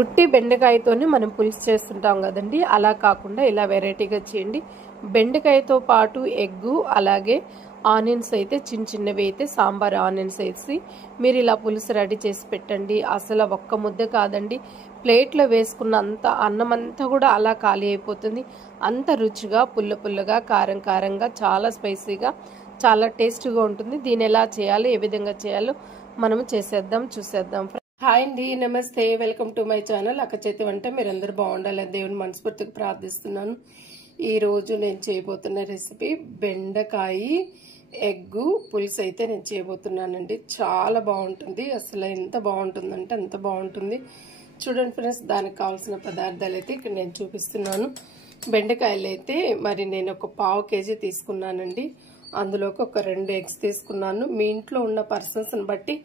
ఉట్టి బెండకాయతోనే మనం పులుసు చేస్తుంటాం కదండి, అలా కాకుండా ఇలా వెరైటీగా చేయండి. బెండకాయతో పాటు ఎగ్గు అలాగే ఆనియన్స్ అయితే చిన్న చిన్నవి అయితే సాంబార్ ఆనియన్స్ వేసి మీరు ఇలా పులుసు రెడీ చేసి పెట్టండి. అసలు ఒక్క ముద్ద కాదండి, ప్లేట్లో వేసుకున్న అంత అన్నం అంతా కూడా అలా ఖాళీ అయిపోతుంది. అంత రుచిగా పుల్ల పుల్లగా కారం కారంగా చాలా స్పైసీగా చాలా టేస్టీగా ఉంటుంది. దీన్ని ఎలా చేయాలో ఏ విధంగా చేయాలో మనము చూసేద్దాం. హాయ్ అండి, నమస్తే, వెల్కమ్ టు మై ఛానల్ అక్క చేతి వంట. మీరందరూ బాగుండాలని దేవుని మనస్ఫూర్తిగా ప్రార్థిస్తున్నాను. ఈరోజు నేను చేయబోతున్న రెసిపీ బెండకాయ ఎగ్గు పులుసు అయితే నేను చేయబోతున్నానండి. చాలా బాగుంటుంది, అసలు ఎంత బాగుంటుందంటే అంత బాగుంటుంది. చూడండి ఫ్రెండ్స్, దానికి కావాల్సిన పదార్థాలు అయితే ఇక్కడ నేను చూపిస్తున్నాను. బెండకాయలు అయితే మరి నేను ఒక 1/2 kg తీసుకున్నానండి. అందులోకి ఒక 2 ఎగ్స్ తీసుకున్నాను. మీ ఇంట్లో ఉన్న పర్సన్స్ని బట్టి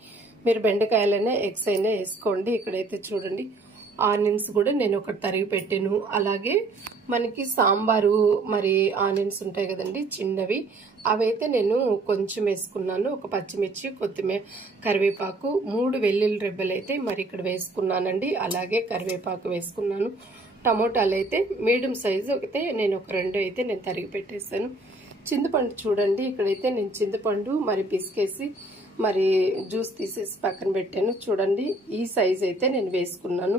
మీరు బెండకాయలైనా ఎగ్స్ అయినా వేసుకోండి. ఇక్కడైతే చూడండి ఆనియన్స్ కూడా నేను ఒకటి తరిగి పెట్టాను. అలాగే మనకి సాంబారు మరి ఆనియన్స్ ఉంటాయి కదండి చిన్నవి, అవైతే నేను కొంచెం వేసుకున్నాను. ఒక పచ్చిమిర్చి, కొత్తిమీర, కరివేపాకు, 3 వెల్లుల్లి రెబ్బలు అయితే మరి ఇక్కడ వేసుకున్నానండి. అలాగే కరివేపాకు వేసుకున్నాను. టమోటాలు అయితే మీడియం సైజు అయితే నేను ఒక 2 అయితే నేను తరిగి పెట్టేశాను. చింతపండు చూడండి, ఇక్కడైతే నేను చింతపండు మరి పిసికేసి మరి జ్యూస్ తీసేసి పక్కన పెట్టాను. చూడండి ఈ సైజ్ అయితే నేను వేసుకున్నాను.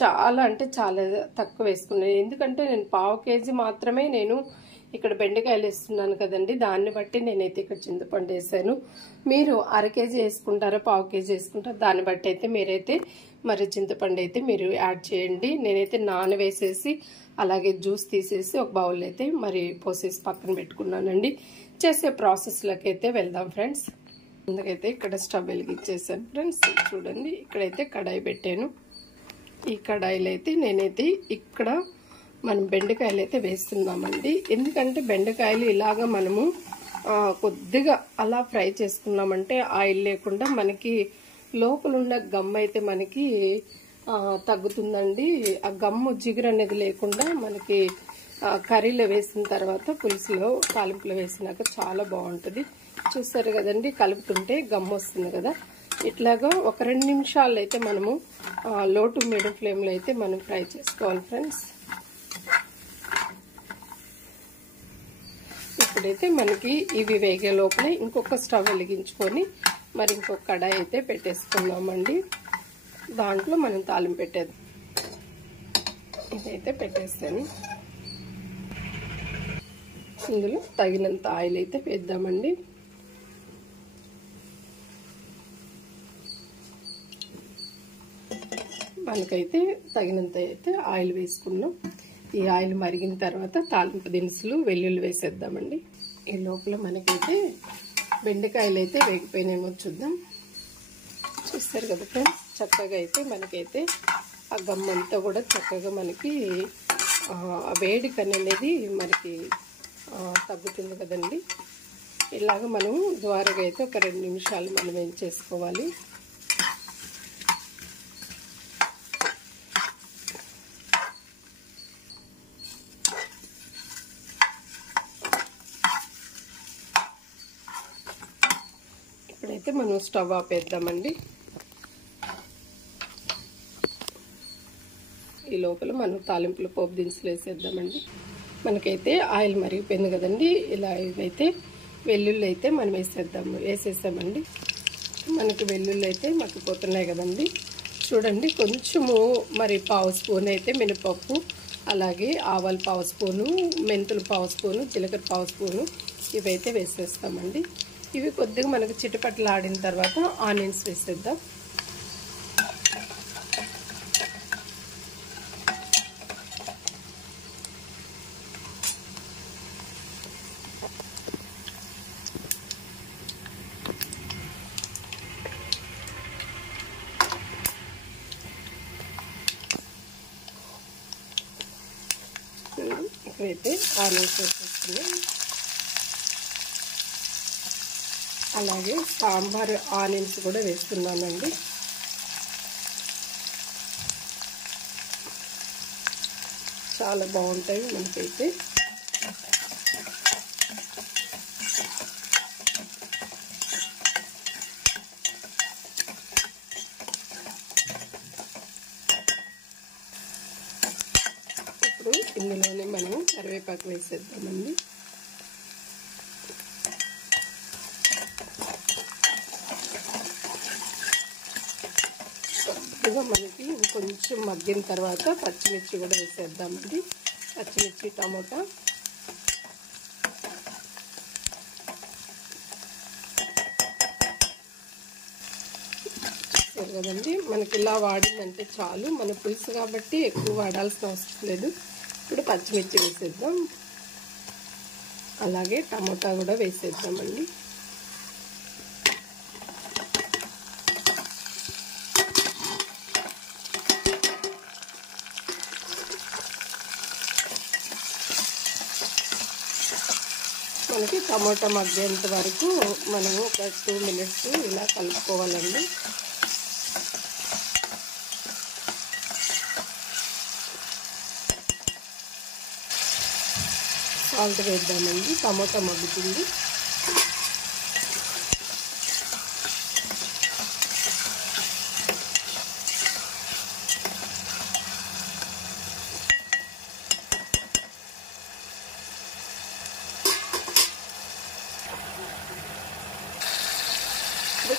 చాలా అంటే చాలా తక్కువ వేసుకున్నాను, ఎందుకంటే నేను 1/2 kg మాత్రమే నేను ఇక్కడ బెండకాయలు వేస్తున్నాను కదండి, దాన్ని బట్టి నేనైతే ఇక్కడ చింతపండు వేసాను. మీరు 1/2 kg వేసుకుంటారా 1/2 kg వేసుకుంటారా దాన్ని బట్టి అయితే మీరైతే మరి చింతపండు అయితే మీరు యాడ్ చేయండి. నేనైతే నానవేసేసి అలాగే జ్యూస్ తీసేసి ఒక బౌల్ అయితే మరి పోసేసి పక్కన పెట్టుకున్నానండి. చేసే ప్రాసెస్లోకి అయితే వెళ్దాం ఫ్రెండ్స్. అందుకైతే ఇక్కడ స్టవ్ వెలిగించేసాను ఫ్రెండ్స్. చూడండి ఇక్కడైతే కడాయి పెట్టాను. ఈ కడాయిలో అయితే నేనైతే ఇక్కడ మనం బెండకాయలు అయితే వేస్తున్నామండి. ఎందుకంటే బెండకాయలు ఇలాగా మనము కొద్దిగా అలా ఫ్రై చేసుకున్నామంటే ఆయిల్ లేకుండా మనకి లోపల ఉన్న గమ్ అయితే మనకి తగ్గుతుందండి. ఆ గమ్ము జిగురు అనేది లేకుండా మనకి కర్రీలో వేసిన తర్వాత పులుసులో తాలింపులో వేసినాక చాలా బాగుంటుంది. చూస్తారు కదండి, కలుపుతుంటే గమ్ వస్తుంది కదా. ఇట్లాగా ఒక 2 నిమిషాలు అయితే మనము లో టు మీడియం ఫ్లేమ్లో అయితే మనం ఫ్రై చేసుకోవాలి ఫ్రెండ్స్. ఇప్పుడైతే మనకి ఇవి వేగే లోపలే ఇంకొక స్టవ్ వెలిగించుకొని మరి ఇంకొక కడాయి అయితే పెట్టేసుకున్నామండి. దాంట్లో మనం తాలింపు పెట్టేద్దాం. ఇదైతే పెట్టేస్తాను. ఇందులో తగినంత ఆయిల్ అయితే వేద్దామండి. మనకైతే తగినంత అయితే ఆయిల్ వేసుకున్నాం. ఈ ఆయిల్ మరిగిన తర్వాత తాలింపు దినుసులు వెల్లుల్లి వేసేద్దామండి. ఈ లోపల మనకైతే బెండకాయలు అయితే వేగిపోయినాయేమో చూద్దాం. చూస్తారు కదా ఫ్రెండ్స్, చక్కగా అయితే మనకైతే ఆ గమ్మంతా కూడా చక్కగా మనకి వేడిక అనేది మనకి తగ్గుతుంది కదండి. ఇలాగ మనం ద్వారగా అయితే ఒక 2 నిమిషాలు మనం ఏం చేసుకోవాలి. ఇప్పుడైతే మనం స్టవ్ ఆపేద్దామండి. ఈ లోపల మనం తాలింపులు పోపు దినుసులు వేసేద్దామండి. మనకైతే ఆయిల్ మరిగిపోయింది కదండి. ఇలా ఇదైతే వెల్లుల్లి అయితే మనం వేసేసామండి. మనకి వెల్లుల్లి అయితే మగ్గిపోతున్నాయి కదండి. చూడండి కొంచెము మరి 1/2 స్పూన్ అయితే మినపప్పు, అలాగే ఆవాలు 1/2 స్పూను, మెంతులు 1/2 స్పూను, జీలకర్ర 1/2 స్పూను ఇవైతే వేసేస్తామండి. ఇవి కొద్దిగా మనకు చిటపట్లు ఆడిన తర్వాత ఆనియన్స్ వేసేద్దాం. ఇక్కడైతే ఆనియన్స్ వేసేస్తున్నాం. అలాగే సాంబార్ ఆనియన్స్ కూడా వేస్తున్నానండి. చాలా బాగుంటాయి మనకైతే. ఇందులోనే మనం కరివేపాకు వేసేద్దామండి. కొద్దిగా మనకి కొంచెం మగ్గిన తర్వాత పచ్చిమిర్చి కూడా వేసేద్దామండి. పచ్చిమిర్చి, టమోటా. చూసారు కదండి, మనకి ఇలా వాడిందంటే చాలు. మన పులుసు కాబట్టి ఎక్కువ వాడాల్సిన అవసరం లేదు. ఇప్పుడు పచ్చిమిర్చి వేసేద్దాం, అలాగే టమోటా కూడా వేసేద్దామండి. మనకి టమోటా మగ్గేంత వరకు మనము ఒక 2 మినిట్స్ ఇలా కలుపుకోవాలండి. సాల్ట్ వేద్దామండి, టమోటా మగ్గుతుంది.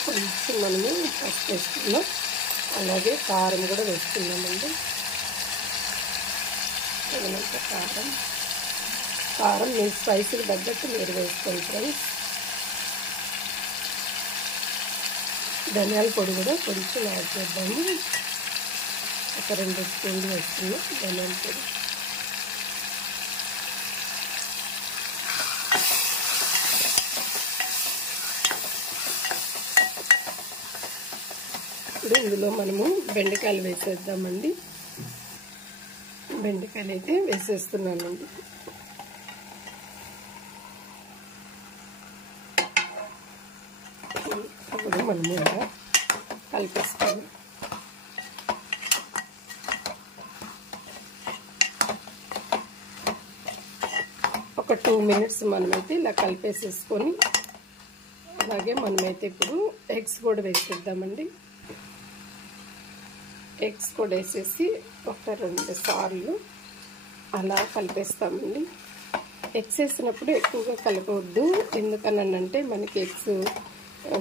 కొంచెం మనము పసుపు వేసుకున్నాం, అలాగే కారం కూడా వేసుకున్నామండి. తగినంత కారం మీ స్పైసీకి తగ్గట్టు మీరు వేసుకోండి ఫ్రెండ్స్. ధనియాల పొడి కూడా కొంచెం యాడ్ చేద్దాము. ఒక 2 స్పూన్లు వేసుకున్నాం ధనియాల పొడి. ఇప్పుడు ఇందులో మనము బెండకాయలు వేసేద్దామండి. బెండకాయలు అయితే వేసేస్తున్నానండి. ఇప్పుడు మనము ఇలా కలిపేస్తాము. ఒక 2 మినిట్స్ మనమైతే ఇలా కలిపేసేసుకొని, అలాగే మనమైతే ఇప్పుడు ఎగ్స్ కూడా వేసేద్దామండి. ఎగ్స్ కూడా వేసేసి ఒక 2 సార్లు అలా కలిపేస్తామండి. ఎగ్స్ వేసినప్పుడు ఎక్కువగా కలపవద్దు, ఎందుకనంటే మనకి ఎగ్స్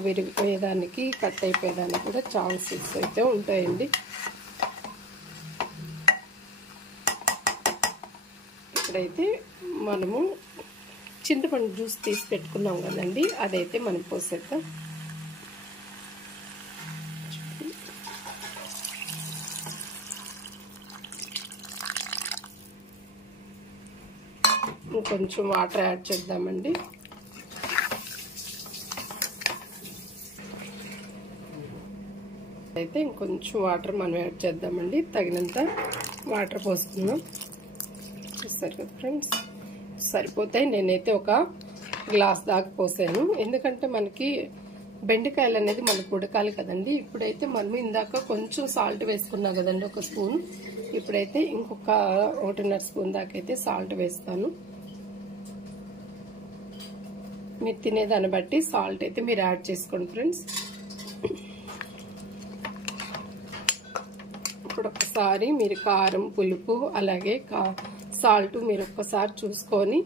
విరిగిపోయేదానికి, కట్ అయిపోయేదానికి కూడా ఛాన్సెస్ అయితే ఉంటాయండి. ఇప్పుడైతే మనము చింతపండు జ్యూస్ తీసి పెట్టుకున్నాం కదండి, అదైతే మనం పోసేద్దాం. కొంచెం వాటర్ యాడ్ చేద్దామండి. అయితే ఇంకొంచెం వాటర్ మనం యాడ్ చేద్దామండి. తగినంత వాటర్ పోసుకుందాం. చూస్తారు కదా ఫ్రెండ్స్, సరిపోతాయి. నేనైతే ఒక గ్లాస్ దాకా పోసాను, ఎందుకంటే మనకి బెండకాయలు అనేది మనకు ఉడకాలి కదండి. ఇప్పుడైతే మనం ఇందాక కొంచెం సాల్ట్ వేసుకున్నాం కదండి, 1 స్పూన్. ఇప్పుడైతే ఇంకొక 1.5 స్పూన్ దాకా అయితే సాల్ట్ వేస్తాను. మీరు తినేదాన్ని బట్టి సాల్ట్ అయితే మీరు యాడ్ చేసుకోండి ఫ్రెండ్స్. ఇప్పుడు ఒకసారి మీరు కారం, పులుపు, అలాగే సాల్ట్ మీరు ఒక్కసారి చూసుకొని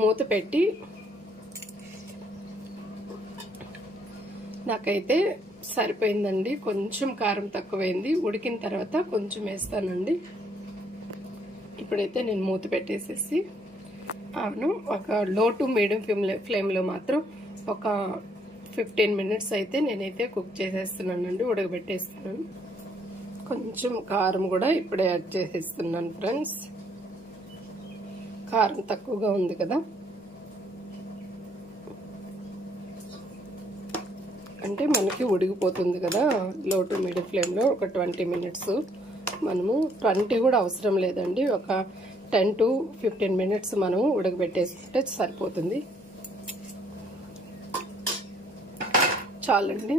మూత పెట్టి, నాకైతే సరిపోయిందండి. కొంచెం కారం తక్కువైంది, ఉడికిన తర్వాత కొంచెం వేస్తానండి. ఇప్పుడైతే నేను మూత పెట్టేసేసి ఒక లో టు మీడియం ఫ్లేమ్లో మాత్రం ఒక 15 మినిట్స్ అయితే నేనైతే కుక్ చేసేస్తున్నానండి, ఉడకబెట్టేస్తున్నాను. కొంచెం కారం కూడా ఇప్పుడే యాడ్ చేసేస్తున్నాను ఫ్రెండ్స్. కారం తక్కువగా ఉంది కదా, అంటే మనకి ఉడికిపోతుంది కదా. లో టు మీడియం ఫ్లేమ్లో ఒక 20 మినిట్స్, మనము 20 కూడా అవసరం లేదండి, ఒక 10 to 15 మినిట్స్ మనము ఉడకబెట్టేసుకుంటే సరిపోతుంది. చాలండి.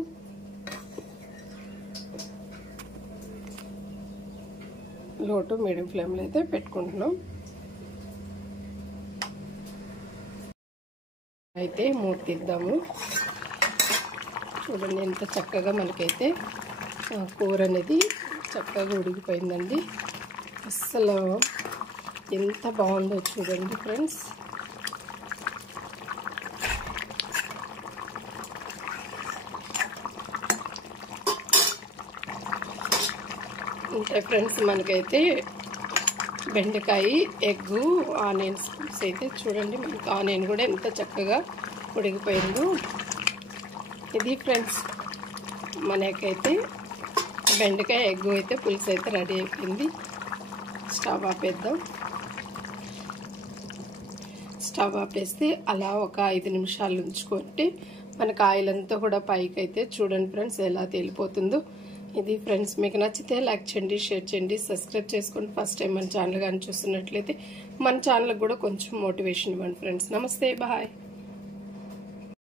లో టు మీడియం ఫ్లేమ్లో అయితే పెట్టుకుంటున్నాం. అయితే మూత తీద్దాము. చూడండి ఎంత చక్కగా మనకైతే కూర అనేది చక్కగా ఉడికిపోయిందండి. అస్సలు ఎంత బాగుందో చూడండి ఫ్రెండ్స్. అంటే ఫ్రెండ్స్ మనకైతే బెండకాయ, ఎగ్గు, ఆనియన్స్ పులుసు అయితే చూడండి. మనకి ఆనియన్ కూడా ఎంత చక్కగా ఉడికిపోయిందో. ఇది ఫ్రెండ్స్ మనకైతే బెండకాయ, ఎగ్గు అయితే పులుసు అయితే రెడీ అయిపోయింది. స్టవ్ ఆపేద్దాం. స్టవ్ ఆపేస్తే అలా ఒక 5 నిమిషాలు ఉంచుకుంటే మనకు ఆయిల్ అంతా కూడా పైకి అయితే చూడండి ఫ్రెండ్స్ ఎలా తేలిపోతుందో. ఇది ఫ్రెండ్స్ మీకు నచ్చితే లైక్ చేయండి, షేర్ చేయండి, సబ్స్క్రైబ్ చేసుకోండి. ఫస్ట్ టైం మన ఛానల్ కానీ చూస్తున్నట్లయితే మన ఛానల్కి కూడా కొంచెం మోటివేషన్ ఇవ్వండి ఫ్రెండ్స్. నమస్తే, బాయ్.